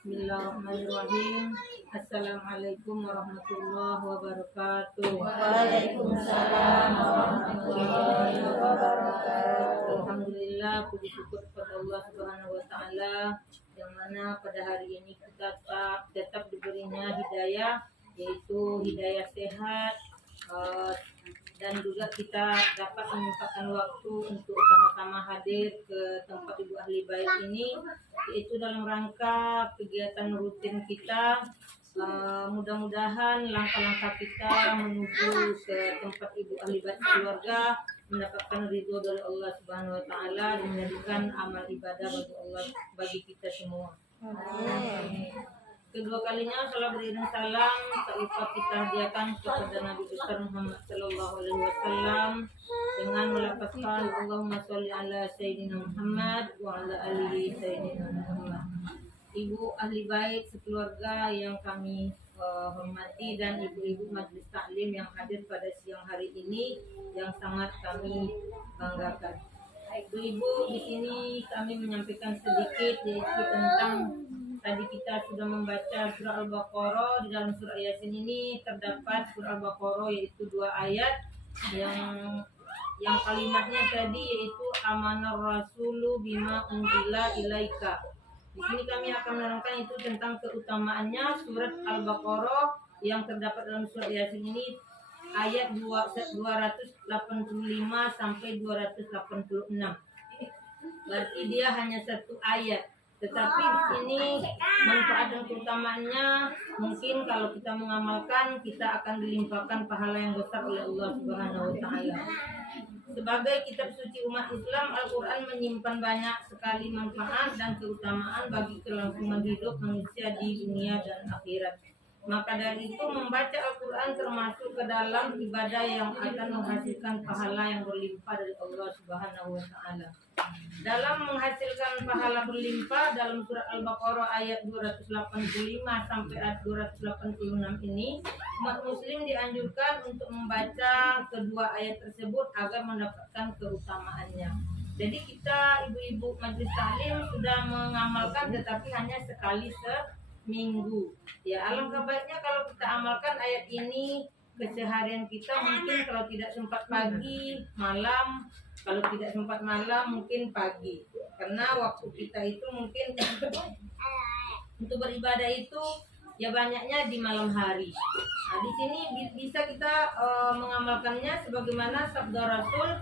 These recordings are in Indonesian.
Bismillahirrahmanirrahim. Assalamualaikum warahmatullahi wabarakatuh. Waalaikumsalam warahmatullahi wabarakatuh. Alhamdulillah, puji syukur kepada Allah Subhanahu wa taala yang mana pada hari ini kita tetap diberinya hidayah, yaitu hidayah sehat, dan juga kita dapat menyempatkan waktu untuk sama-sama hadir ke tempat Ibu Ahli Bait ini, yaitu dalam rangka kegiatan rutin kita. Mudah-mudahan langkah-langkah kita menuju ke tempat Ibu Ahli Bait keluarga mendapatkan ridho dari Allah Subhanahu wa taala dan menjadikan amal ibadah bagi Allah, bagi kita semua. Amin. Kedua kalinya salam beriring salam tak lupa kita hadiahkan kepada Nabi besar Muhammad sallallahu alaihi wasallam dengan melafazkan Allahumma sholli ala sayyidina Muhammad wa ala alihi sayyidina Muhammad. Ibu Ahli Bait sekeluarga yang kami hormati dan ibu-ibu majelis taklim yang hadir pada siang hari ini yang sangat kami banggakan. Ibu-ibu, di sini kami menyampaikan sedikit yaitu tentang tadi kita sudah membaca surah Al-Baqarah. Di dalam surah Yasin ini terdapat surah Al-Baqarah yaitu 2 ayat yang kalimatnya tadi yaitu amanar rasulu bima unzila ilaika. Di sini kami akan menerangkan itu tentang keutamaannya surat Al-Baqarah yang terdapat dalam surah Yasin ini ayat 285 sampai 286. Berarti dia hanya satu ayat. Tetapi di sini manfaat dan keutamaannya mungkin kalau kita mengamalkan kita akan dilimpahkan pahala yang besar oleh Allah Subhanahu wa taala. Sebagai kitab suci umat Islam, Al-Quran menyimpan banyak sekali manfaat dan keutamaan bagi kelangsungan hidup manusia di dunia dan akhirat. Maka dari itu membaca Al-Quran termasuk ke dalam ibadah yang akan menghasilkan pahala yang berlimpah dari Allah Subhanahu wa taala. Dalam menghasilkan pahala berlimpah dalam surat Al-Baqarah ayat 285 sampai ayat 286 ini, umat muslim dianjurkan untuk membaca kedua ayat tersebut agar mendapatkan keutamaannya. Jadi kita ibu-ibu majelis taklim sudah mengamalkan tetapi hanya sekali seminggu. Ya, alangkah baiknya kalau kita amalkan ayat ini keseharian kita, mungkin kalau tidak sempat pagi, malam, kalau tidak sempat malam mungkin pagi. Karena waktu kita itu mungkin untuk beribadah itu ya banyaknya di malam hari. Nah, di sini bisa kita mengamalkannya sebagaimana sabda Rasul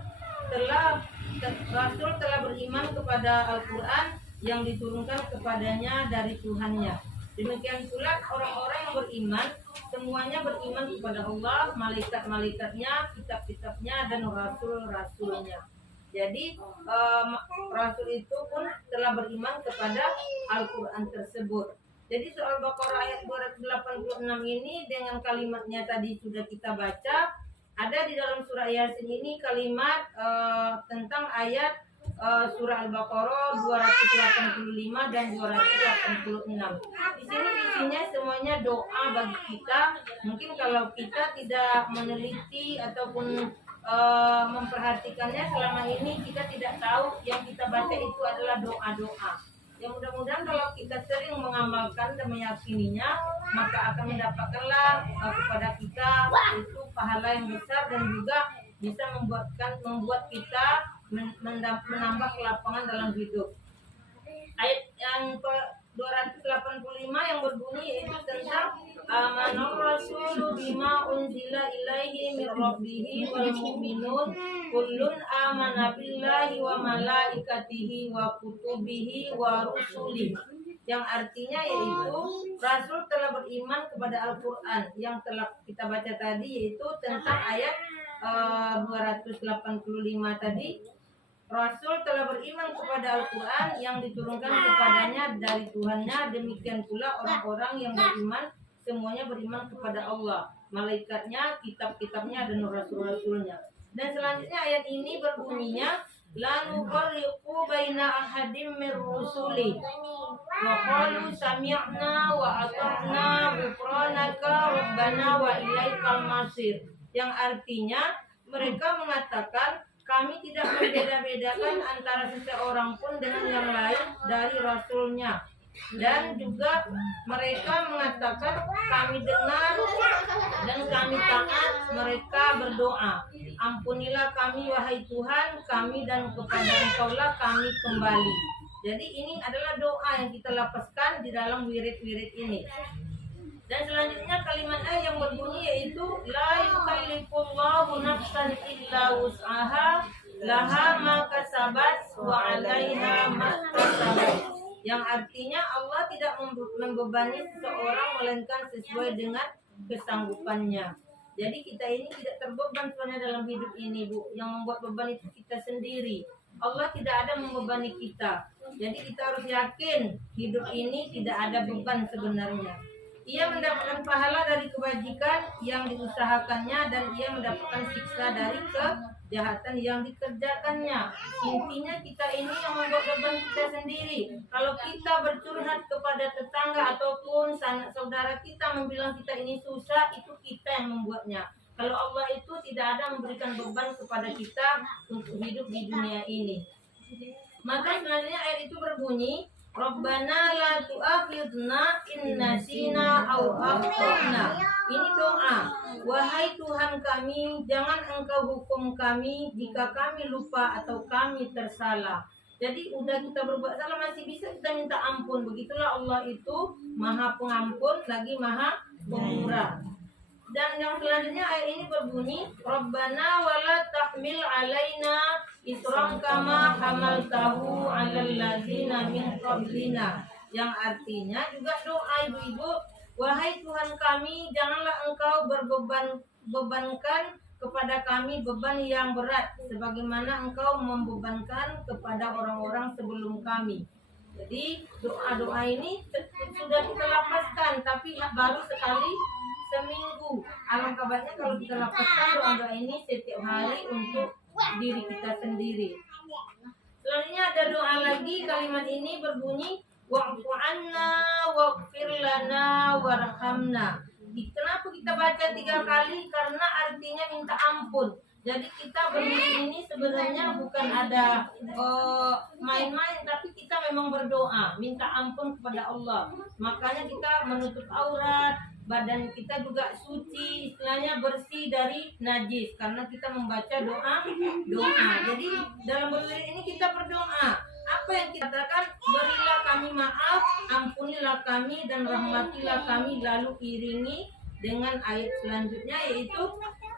telah beriman kepada Al-Quran yang diturunkan kepadanya dari Tuhannya. Demikian pula orang-orang yang beriman semuanya beriman kepada Allah, malaikat-malaikatnya, kitab-kitabnya, dan rasul-rasulnya. Jadi rasul itu pun telah beriman kepada Al-Quran tersebut. Jadi soal Baqarah ayat 286 ini dengan kalimatnya tadi sudah kita baca. Ada di dalam surah Yasin ini kalimat tentang ayat surah Al-Baqarah 285 dan 286. Di sini isinya semuanya doa bagi kita. Mungkin kalau kita tidak meneliti ataupun memperhatikannya selama ini, kita tidak tahu yang kita baca itu adalah doa-doa. Yang mudah-mudahan kalau kita sering mengamalkan dan meyakininya, maka akan mendapatkanlah kepada kita itu pahala yang besar dan juga bisa membuat kita menambah kelapangan dalam hidup. Ayat yang ke-285 yang berbunyi yaitu tentang amanar rasulu bima unzila ilaihi mir rabbihi wal mu'minun kullun amana billahi wa malaikatihi wa kutubihi wa rusulihi. Yang artinya yaitu Rasul telah beriman kepada Al-Quran yang telah kita baca tadi, yaitu tentang ayat 285 tadi. Rasul telah beriman kepada Al-Quran yang diturunkan kepadanya dari Tuhannya. Demikian pula orang-orang yang beriman semuanya beriman kepada Allah, malaikatnya, kitab-kitabnya, dan rasul-rasulnya. Dan selanjutnya ayat ini berbunyinya la nufarriqu baina ahadim mir rusuli wa qalu sami'na wa ata'na ghufranaka rabbana wa ilaikal masir. Yang artinya mereka mengatakan kami tidak membeda-bedakan antara seseorang pun dengan yang lain dari rasulnya. Dan juga mereka mengatakan kami dengar dan kami taat, mereka berdoa, ampunilah kami wahai Tuhan kami dan kepada Engkaulah kami kembali. Jadi ini adalah doa yang kita lapaskan di dalam wirid-wirid ini. Dan selanjutnya kalimatnya yang berbunyi yaitu la yukallifullahu nafsan illa wus'aha laha ma kasabat wa 'alaiha ma kasabat. Yang artinya Allah tidak membebani seseorang melainkan sesuai dengan kesanggupannya. Jadi kita ini tidak terbeban sebenarnya dalam hidup ini, Bu. Yang membuat beban itu kita sendiri. Allah tidak ada membebani kita. Jadi kita harus yakin hidup ini tidak ada beban sebenarnya. Ia mendapatkan pahala dari kebajikan yang diusahakannya dan ia mendapatkan siksa dari kejahatan yang dikerjakannya. Intinya kita ini yang membuat beban kita sendiri. Kalau kita bercurhat kepada tetangga ataupun sanak saudara kita membilang kita ini susah, itu kita yang membuatnya. Kalau Allah itu tidak ada memberikan beban kepada kita untuk hidup di dunia ini. Maka selanjutnya ayat itu berbunyi, Rabbana la tu'akhidna in nasina aw akhtana. Ini doa. Wahai Tuhan kami, jangan Engkau hukum kami jika kami lupa atau kami tersalah. Jadi udah kita berbuat salah masih bisa kita minta ampun. Begitulah Allah itu Maha Pengampun lagi Maha Pemurah. Dan yang selanjutnya ayat ini berbunyi, Rabbana wala tahmil alaina isran kama hamaltahu 'alal ladzina min qablina. Yang artinya juga doa ibu-ibu, wahai Tuhan kami, janganlah Engkau bebankan kepada kami beban yang berat sebagaimana Engkau membebankan kepada orang-orang sebelum kami. Jadi doa-doa ini sudah kita lapaskan, tapi baru sekali seminggu. Alangkah baiknya kalau kita lapaskan doa-doa ini setiap hari untuk diri kita sendiri. Selanjutnya ada doa lagi, kalimat ini berbunyi wa'fu anna waghfir lana warhamna. Kenapa kita baca 3 kali? Karena artinya minta ampun. Jadi kita berdiri ini sebenarnya bukan ada main-main, tapi kita memang berdoa, minta ampun kepada Allah. Makanya kita menutup aurat, badan kita juga suci, istilahnya bersih dari najis karena kita membaca doa. Jadi dalam berdiri ini kita berdoa. Apa yang kita katakan? Berilah kami maaf, ampunilah kami dan rahmatilah kami, lalu iringi dengan ayat selanjutnya yaitu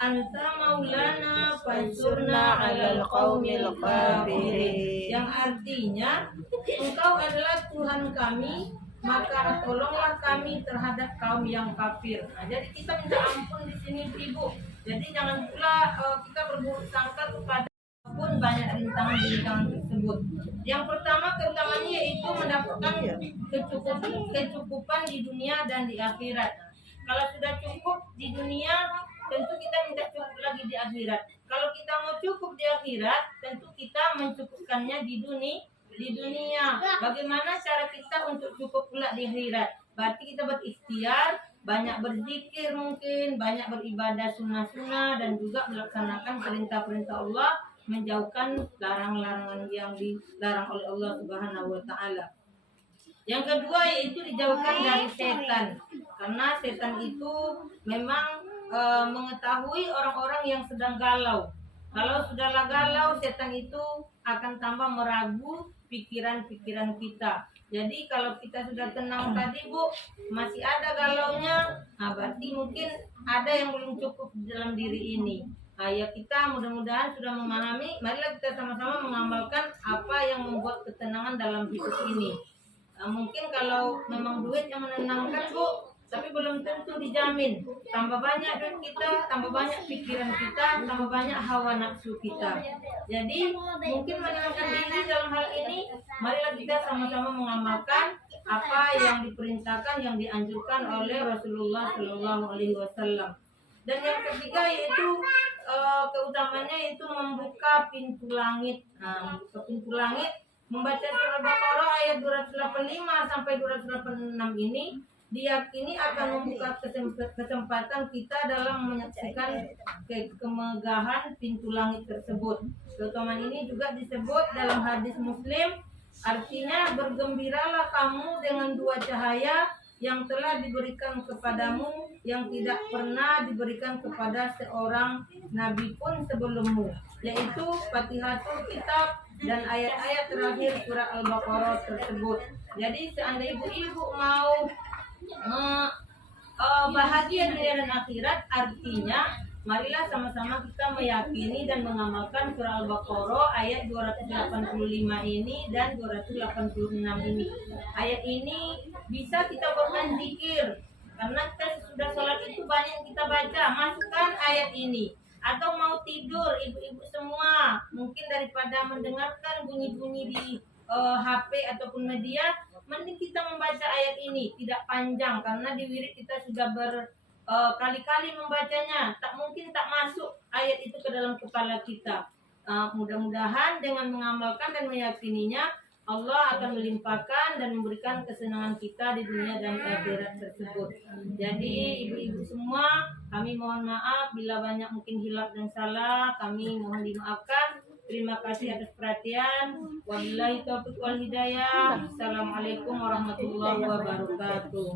Anta maulana fansurna 'alal qaumil kafirin. Yang artinya Engkau adalah Tuhan kami, maka tolonglah kami terhadap kaum yang kafir. Nah, jadi kita minta ampun di sini Ibu. Jadi jangan pula kita berburuk sangka kepada pun banyak rintangan tersebut. Yang pertama keutamaannya yaitu mendapatkan kecukupan di dunia dan di akhirat. Kalau sudah cukup di dunia, tentu kita minta cukup lagi di akhirat. Kalau kita mau cukup di akhirat, tentu kita mencukupkannya di dunia. Bagaimana cara kita untuk cukup pula di akhirat? Berarti kita berikhtiar, banyak berzikir mungkin, banyak beribadah sunnah-sunnah dan juga melaksanakan perintah-perintah Allah, menjauhkan larangan-larangan yang dilarang oleh Allah Subhanahu wa taala. Yang kedua yaitu dijauhkan dari setan. Karena setan itu memang mengetahui orang-orang yang sedang galau. Kalau sudahlah galau, setan itu akan tambah meragu pikiran-pikiran kita. Jadi kalau kita sudah tenang tadi Bu, masih ada galaunya, nah berarti mungkin ada yang belum cukup dalam diri ini. Nah, ya kita mudah-mudahan sudah memahami, marilah kita sama-sama mengamalkan apa yang membuat ketenangan dalam hidup ini. Nah, mungkin kalau memang duit yang menenangkan Bu, tapi belum tentu dijamin. Tambah banyak duit kita, tambah banyak pikiran kita, tambah banyak hawa nafsu kita. Jadi mungkin menenangkan diri dalam hal ini, marilah kita sama-sama mengamalkan apa yang diperintahkan, yang dianjurkan oleh Rasulullah Shallallahu Alaihi Wasallam. Dan yang ketiga yaitu keutamanya yaitu membuka pintu langit. Nah, membuka pintu langit, membaca surah Baqarah ayat 285 sampai 286 ini diyakini akan membuka kesempatan kita dalam menyaksikan kemegahan pintu langit tersebut. Keutamaan ini juga disebut dalam hadis Muslim, Artinya bergembiralah kamu dengan dua cahaya yang telah diberikan kepadamu, yang tidak pernah diberikan kepada seorang nabi pun sebelummu, yaitu Fatihatul Kitab dan ayat-ayat terakhir surah Al-Baqarah tersebut. Jadi seandainya ibu-ibu mau bahagia dunia dan akhirat, artinya marilah sama-sama kita meyakini dan mengamalkan surah Al-Baqarah ayat 285 ini dan 286 ini. Ayat ini bisa kita buatkan zikir, karena kita sudah sholat itu banyak yang kita baca. Masukkan ayat ini. Atau mau tidur, ibu-ibu semua, mungkin daripada mendengarkan bunyi-bunyi di HP ataupun media, mending kita membaca ayat ini. Tidak panjang, karena di wirid kita sudah kali-kali membacanya, tak mungkin tak masuk ayat itu ke dalam kepala kita. Mudah-mudahan dengan mengamalkan dan meyakininya, Allah akan melimpahkan dan memberikan kesenangan kita di dunia dan akhirat tersebut. Jadi ibu-ibu semua, kami mohon maaf bila banyak mungkin hilaf dan salah, kami mohon dimaafkan. Terima kasih atas perhatian. Wabillahi taufiq wal hidayah. Assalamualaikum warahmatullahi wabarakatuh.